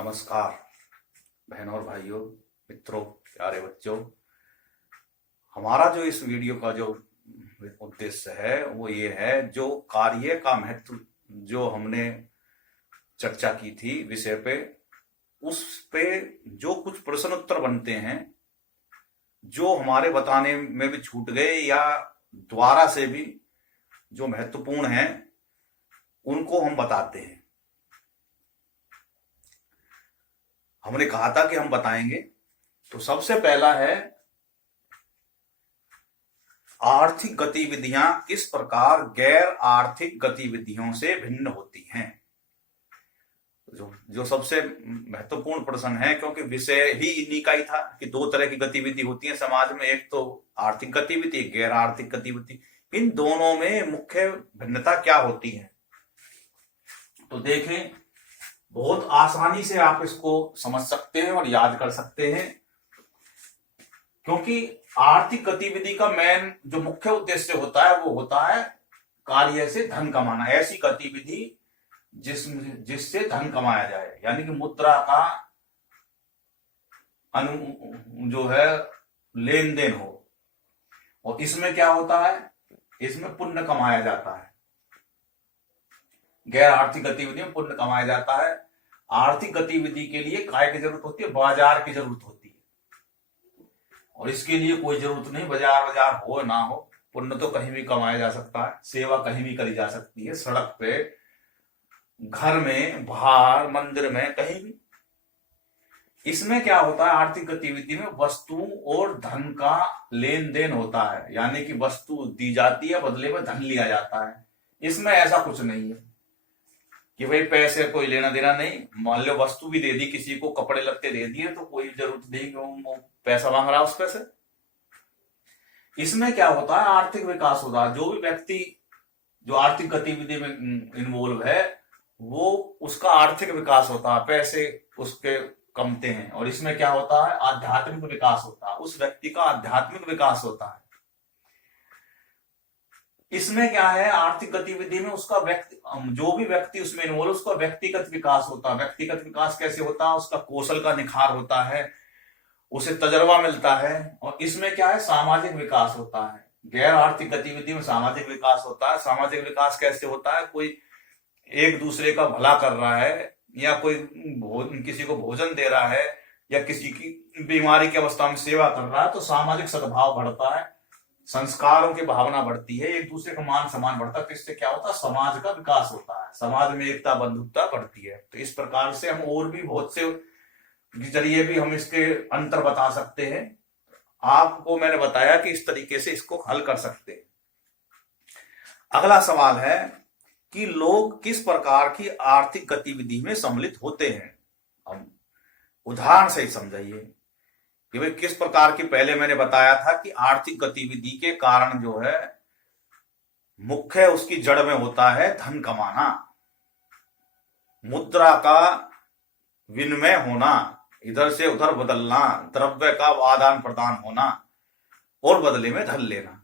नमस्कार बहनों और भाइयों, मित्रों, प्यारे बच्चों। हमारा जो इस वीडियो का जो उद्देश्य है वो ये है, जो कार्य का महत्व जो हमने चर्चा की थी विषय पे, उस पे जो कुछ प्रश्न उत्तर बनते हैं जो हमारे बताने में भी छूट गए या द्वारा से भी जो महत्वपूर्ण हैं उनको हम बताते हैं। हमने कहा था कि हम बताएंगे। तो सबसे पहला है, आर्थिक गतिविधियां किस प्रकार गैर आर्थिक गतिविधियों से भिन्न होती हैं। जो सबसे महत्वपूर्ण प्रश्न है, क्योंकि विषय ही इन्हीं का ही था कि दो तरह की गतिविधि होती है समाज में, एक तो आर्थिक गतिविधि, एक गैर आर्थिक गतिविधि। इन दोनों में मुख्य भिन्नता क्या होती है, तो देखें। बहुत आसानी से आप इसको समझ सकते हैं और याद कर सकते हैं, क्योंकि आर्थिक गतिविधि का मेन जो मुख्य उद्देश्य होता है वो होता है कार्य से धन कमाना। ऐसी गतिविधि जिससे धन कमाया जाए, यानी कि मुद्रा का जो है लेन देन हो। और इसमें क्या होता है, इसमें पुण्य कमाया जाता है। गैर आर्थिक गतिविधि में पुण्य कमाया जाता है। आर्थिक गतिविधि के लिए काय की जरूरत होती है, बाजार की जरूरत होती है। और इसके लिए कोई जरूरत नहीं बाजार हो ना हो, पुण्य तो कहीं भी कमाया जा सकता है, सेवा कहीं भी करी जा सकती है, सड़क पे, घर में, बाहर, मंदिर में, कहीं भी। इसमें क्या होता है, आर्थिक गतिविधि में वस्तु और धन का लेन देन होता है, यानी कि वस्तु दी जाती है, बदले में धन लिया जाता है। इसमें ऐसा कुछ नहीं है कि भाई पैसे कोई लेना देना नहीं। मान लो वस्तु भी दे दी किसी को, कपड़े लत्ते दे दिए, तो कोई जरूरत नहीं वो पैसा मांग रहा है उस पैसे। इसमें क्या होता है, आर्थिक विकास होता है। जो भी व्यक्ति जो आर्थिक गतिविधि में इन्वॉल्व है वो उसका आर्थिक विकास होता है, पैसे उसके कमते हैं। और इसमें क्या होता है, आध्यात्मिक विकास होता है, उस व्यक्ति का आध्यात्मिक विकास होता है। इसमें क्या है, आर्थिक गतिविधि में उसका जो भी व्यक्ति उसमें इन्वॉल्व, उसका व्यक्तिगत विकास होता है। व्यक्तिगत विकास कैसे होता है, उसका कौशल का निखार होता है, उसे तजर्बा मिलता है। और इसमें क्या है, सामाजिक विकास होता है। गैर आर्थिक गतिविधि में सामाजिक विकास होता है। सामाजिक विकास कैसे होता है, कोई एक दूसरे का भला कर रहा है, या कोई किसी को भोजन दे रहा है, या किसी की बीमारी की अवस्था में सेवा कर रहा है, तो सामाजिक सद्भाव बढ़ता है, संस्कारों की भावना बढ़ती है, एक दूसरे का मान सम्मान बढ़ता है। तो इससे क्या होता है, समाज का विकास होता है, समाज में एकता बंधुता बढ़ती है। तो इस प्रकार से हम और भी बहुत से जरिए भी हम इसके अंतर बता सकते हैं। आपको मैंने बताया कि इस तरीके से इसको हल कर सकते हैं। अगला सवाल है कि लोग किस प्रकार की आर्थिक गतिविधि में सम्मिलित होते हैं। अब उदाहरण से ही समझाइए कि भाई किस प्रकार की। पहले मैंने बताया था कि आर्थिक गतिविधि के कारण जो है मुख्य उसकी जड़ में होता है धन कमाना, मुद्रा का विनिमय होना, इधर से उधर बदलना, द्रव्य का आदान प्रदान होना और बदले में धन लेना।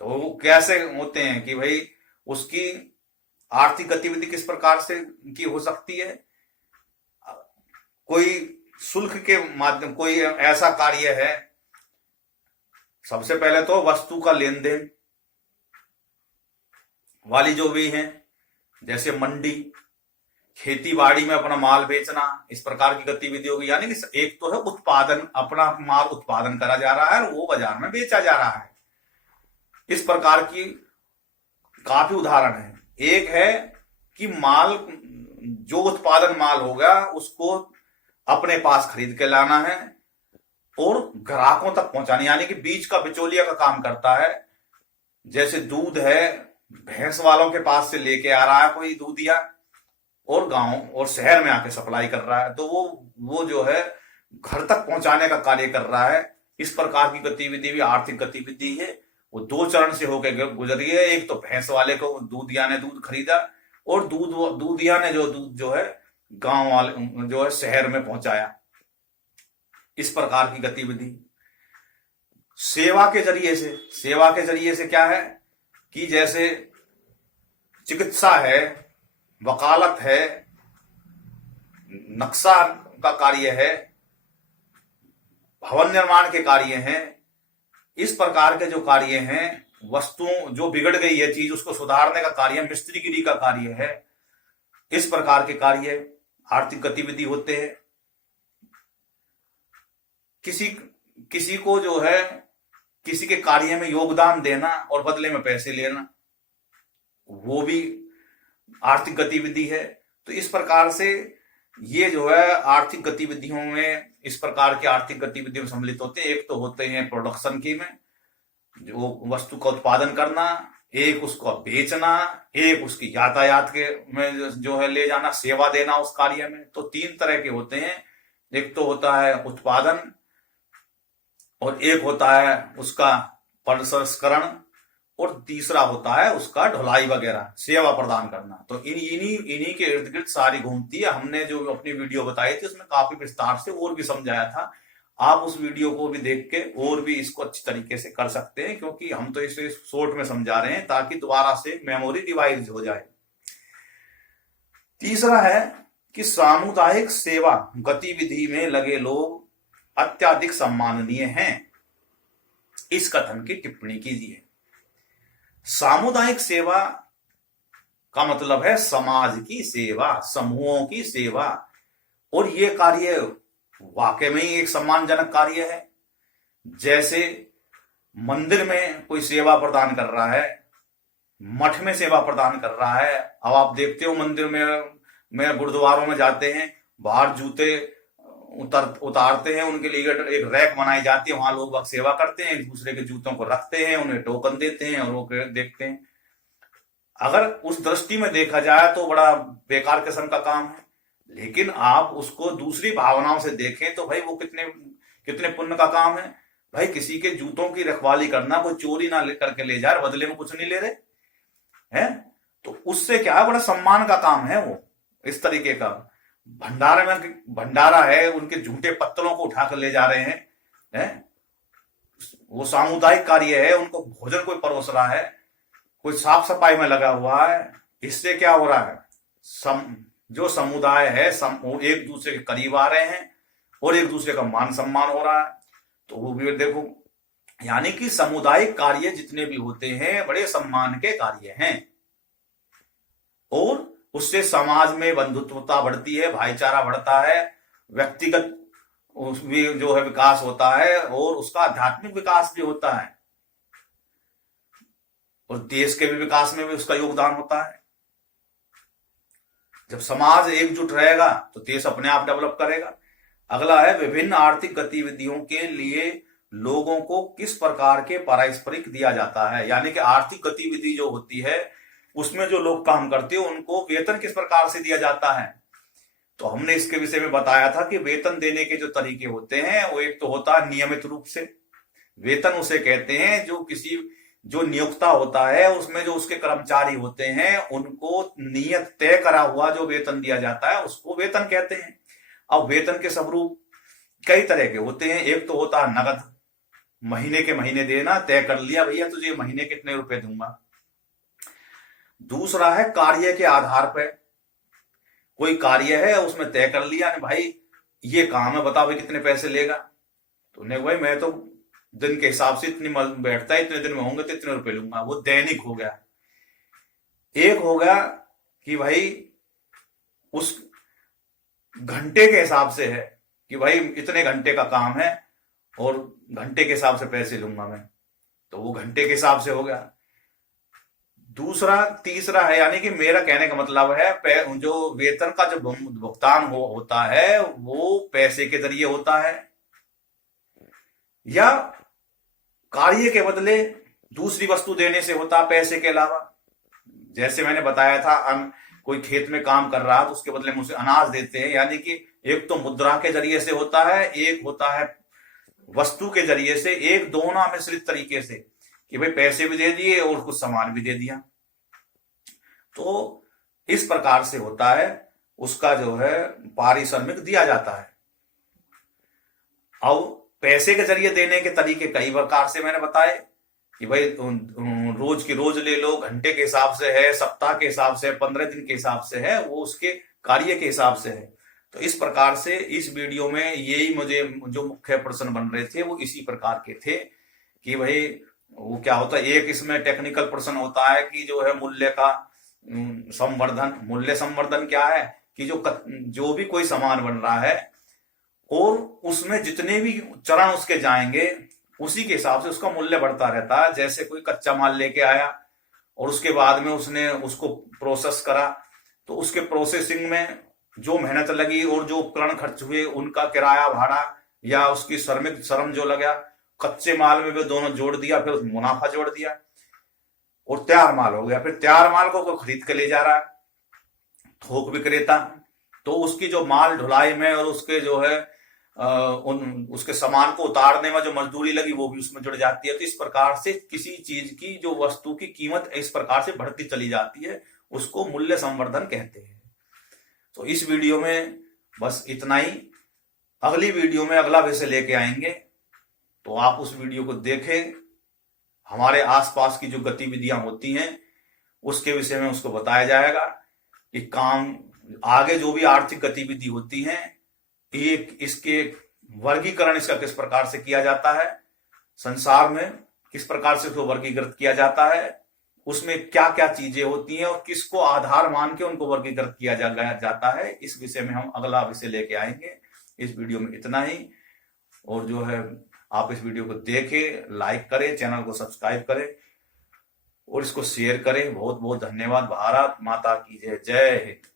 तो वो कैसे होते हैं कि भाई उसकी आर्थिक गतिविधि किस प्रकार से की हो सकती है। कोई शुल्क के माध्यम, कोई ऐसा कार्य है, सबसे पहले तो वस्तु का लेन देन वाली जो भी है, जैसे मंडी, खेती बाड़ी में अपना माल बेचना, इस प्रकार की गतिविधि होगी। यानी कि एक तो है उत्पादन, अपना माल उत्पादन करा जा रहा है और वो बाजार में बेचा जा रहा है। इस प्रकार की काफी उदाहरण है। एक है कि माल, जो उत्पादन माल होगा उसको अपने पास खरीद के लाना है और ग्राहकों तक पहुंचाना, यानी कि बीच का बिचौलिया का काम करता है। जैसे दूध है, भैंस वालों के पास से लेके आ रहा है कोई दूधिया, और गांव और शहर में आके सप्लाई कर रहा है, तो वो जो है घर तक पहुंचाने का कार्य कर रहा है। इस प्रकार की गतिविधि भी आर्थिक गतिविधि है। वो दो चरण से होकर गुजरी है। एक तो भैंस वाले को दूधिया ने दूध खरीदा, और दूधिया ने दूध जो है गांव वाले जो है शहर में पहुंचाया। इस प्रकार की गतिविधि। सेवा के जरिए से क्या है कि जैसे चिकित्सा है, वकालत है, नक्शा का कार्य है, भवन निर्माण के कार्य हैं, इस प्रकार के जो कार्य हैं, वस्तुओं जो बिगड़ गई है चीज उसको सुधारने का कार्य, मिस्त्रीगिरी का कार्य है, इस प्रकार के कार्य आर्थिक गतिविधि होते हैं। किसी को जो है किसी के कार्य में योगदान देना और बदले में पैसे लेना, वो भी आर्थिक गतिविधि है। तो इस प्रकार से ये जो है आर्थिक गतिविधियों में, इस प्रकार की आर्थिक गतिविधियों में सम्मिलित होते हैं। एक तो होते हैं प्रोडक्शन की में, जो वस्तु का उत्पादन करना, एक उसको बेचना, एक उसकी यातायात के में जो है ले जाना, सेवा देना उस कार्य में। तो 3 तरह के होते हैं। एक तो होता है उत्पादन, और एक होता है उसका प्रसंस्करण, और तीसरा होता है उसका ढुलाई वगैरह, सेवा प्रदान करना। तो इन्हीं के इर्द गिर्द सारी घूमती है। हमने जो अपनी वीडियो बताई थी उसमें काफी विस्तार से और भी समझाया था। आप उस वीडियो को भी देख के और भी इसको अच्छी तरीके से कर सकते हैं, क्योंकि हम तो इसे शॉर्ट में समझा रहे हैं ताकि दोबारा से मेमोरी रिवाइज हो जाए। तीसरा है कि सामुदायिक सेवा गतिविधि में लगे लोग अत्यधिक सम्माननीय हैं। इस कथन की टिप्पणी कीजिए। सामुदायिक सेवा का मतलब है समाज की सेवा, समूहों की सेवा, और ये कार्य वाकई में ही एक सम्मानजनक कार्य है। जैसे मंदिर में कोई सेवा प्रदान कर रहा है, मठ में सेवा प्रदान कर रहा है। अब आप देखते हो मंदिर में गुरुद्वारों में जाते हैं, बाहर जूते उतारते हैं, उनके लिए एक रैक बनाई जाती है, वहां लोग सेवा करते हैं, एक दूसरे के जूतों को रखते हैं, उन्हें टोकन देते हैं और वो देखते हैं। अगर उस दृष्टि में देखा जाए तो बड़ा बेकार किस्म का काम है, लेकिन आप उसको दूसरी भावनाओं से देखें तो भाई वो कितने पुण्य का काम है। भाई किसी के जूतों की रखवाली करना, कोई चोरी ना करके ले जाए, बदले में कुछ नहीं ले रहे हैं, तो उससे क्या है, बड़ा सम्मान का काम है वो। इस तरीके का भंडारा है, उनके झूठे पत्तलों को उठाकर ले जा रहे हैं, वो सामुदायिक कार्य है। उनको भोजन कोई परोस रहा है, कोई साफ सफाई में लगा हुआ है। इससे क्या हो रहा है, जो समुदाय है एक दूसरे के करीब आ रहे हैं और एक दूसरे का मान सम्मान हो रहा है। तो वो भी देखो, यानी कि सामुदायिक कार्य जितने भी होते हैं बड़े सम्मान के कार्य हैं, और उससे समाज में बंधुत्वता बढ़ती है, भाईचारा बढ़ता है, व्यक्तिगत भी जो है विकास होता है, और उसका आध्यात्मिक विकास भी होता है, और देश के भी विकास में भी उसका योगदान होता है। जब समाज एकजुट रहेगा तो देश अपने आप डेवलप करेगा। अगला है विभिन्न आर्थिक गतिविधियों के लिए लोगों को किस प्रकार के पारस्परिक दिया जाता है। यानी कि आर्थिक गतिविधि जो होती है उसमें जो लोग काम करते हैं उनको वेतन किस प्रकार से दिया जाता है। तो हमने इसके विषय में बताया था कि वेतन देने के जो तरीके होते हैं वो एक तो होता है नियमित रूप से। वेतन उसे कहते हैं जो नियोक्ता होता है उसमें जो उसके कर्मचारी होते हैं उनको नियत तय करा हुआ जो वेतन दिया जाता है उसको वेतन कहते हैं। अब वेतन के स्वरूप कई तरह के होते हैं। एक तो होता है नगद, महीने के महीने देना, तय कर लिया भैया तुझे महीने कितने रुपए दूंगा। दूसरा है कार्य के आधार पर, कोई कार्य है उसमें तय कर लिया भाई ये काम है, बता भाई कितने पैसे लेगा। तूने भाई मैं तो दिन के हिसाब से इतनी बैठता है, इतने दिन में होंगे तो इतने रुपए लूंगा, वो दैनिक हो गया। एक हो गया कि भाई उस घंटे के हिसाब से है कि भाई इतने घंटे का काम है और घंटे के हिसाब से पैसे लूंगा मैं, तो वो घंटे के हिसाब से हो गया। तीसरा है, यानी कि मेरा कहने का मतलब है जो वेतन का जो भुगतान होता है वो पैसे के जरिए होता है या कार्य के बदले दूसरी वस्तु देने से होता है पैसे के अलावा। जैसे मैंने बताया था कोई खेत में काम कर रहा है तो उसके बदले में उसे अनाज देते हैं, यानी कि एक तो मुद्रा के जरिए से होता है, एक होता है वस्तु के जरिए से, एक दोनों मिश्रित तरीके से कि भाई पैसे भी दे दिए और कुछ सामान भी दे दिया। तो इस प्रकार से होता है, उसका जो है पारिश्रमिक दिया जाता है। अब पैसे के जरिए देने के तरीके कई प्रकार से मैंने बताए कि भाई रोज की रोज ले लो, घंटे के हिसाब से है, सप्ताह के हिसाब से, 15 दिन के हिसाब से है, वो उसके कार्य के हिसाब से है। तो इस प्रकार से इस वीडियो में यही मुझे जो मुख्य प्रश्न बन रहे थे वो इसी प्रकार के थे कि भाई वो क्या होता है। एक इसमें टेक्निकल प्रश्न होता है कि जो है मूल्य का संवर्धन। मूल्य संवर्धन क्या है कि जो भी कोई सामान बन रहा है और उसमें जितने भी चरण उसके जाएंगे उसी के हिसाब से उसका मूल्य बढ़ता रहता है। जैसे कोई कच्चा माल लेके आया और उसके बाद में उसने उसको प्रोसेस करा, तो उसके प्रोसेसिंग में जो मेहनत लगी और जो उपकरण खर्च हुए उनका किराया भाड़ा या उसकी श्रम जो लगा, कच्चे माल में भी दोनों जोड़ दिया, फिर मुनाफा जोड़ दिया और तैयार माल हो गया। फिर तैयार माल को कोई खरीद के ले जा रहा है, थोक विक्रेता, तो उसकी जो माल ढुलाई में और उसके जो है उसके सामान को उतारने में जो मजदूरी लगी वो भी उसमें जुड़ जाती है। तो इस प्रकार से किसी चीज की जो वस्तु की कीमत इस प्रकार से बढ़ती चली जाती है, उसको मूल्य संवर्धन कहते हैं। तो इस वीडियो में बस इतना ही। अगली वीडियो में अगला विषय लेके आएंगे, तो आप उस वीडियो को देखें। हमारे आसपास की जो गतिविधियां होती हैं उसके विषय में उसको बताया जाएगा कि काम आगे जो भी आर्थिक गतिविधि होती हैं, एक इसके वर्गीकरण इसका किस प्रकार से किया जाता है, संसार में किस प्रकार से उसको वर्गीकृत किया जाता है, उसमें क्या क्या चीजें होती हैं और किसको आधार मान के उनको वर्गीकृत किया जाता है। इस विषय में हम अगला विषय लेके आएंगे। इस वीडियो में इतना ही। और जो है आप इस वीडियो को देखें, लाइक करें, चैनल को सब्सक्राइब करें और इसको शेयर करें। बहुत बहुत धन्यवाद। भारत माता की जय। जय हिंद।